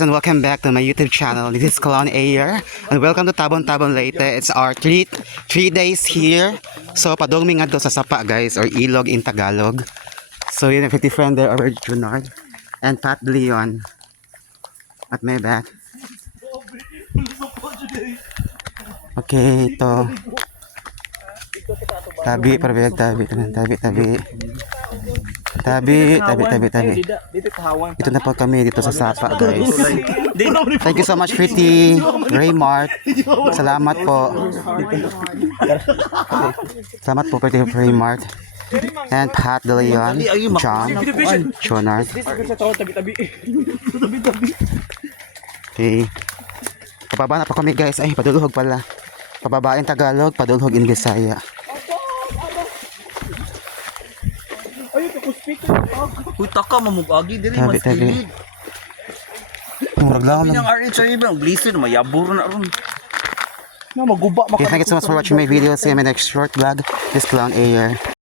And welcome back to my YouTube channel. This is Clown Ayer and welcome to Tabon Tabon Leyte. It's our three days here. So padong nga do sa Sapa guys, or Ilog in Tagalog. So yun ang 50 friend there, our Junard and Pat De Leon at my back. Okay, ito tabi, parabiyag tabi. Ito na po kami dito sa Sapa guys. Thank you so much Pretty Raymart. Salamat po. Salamat po Pretty Raymart. And Pat De Leon, John, Jonard. Okay. Pababa na po kami guys. Ay, padulhog pala. Pababa in Tagalog, padulhog in Bisaya. Puta ka, mamugagi diri Tabi. mas kilid. Murag lang. Ang RH sa ibang blister mayabor na ron. Na maguba Okay, thank you so much for watching my video. See you in my next short vlog. This Clown Ayer.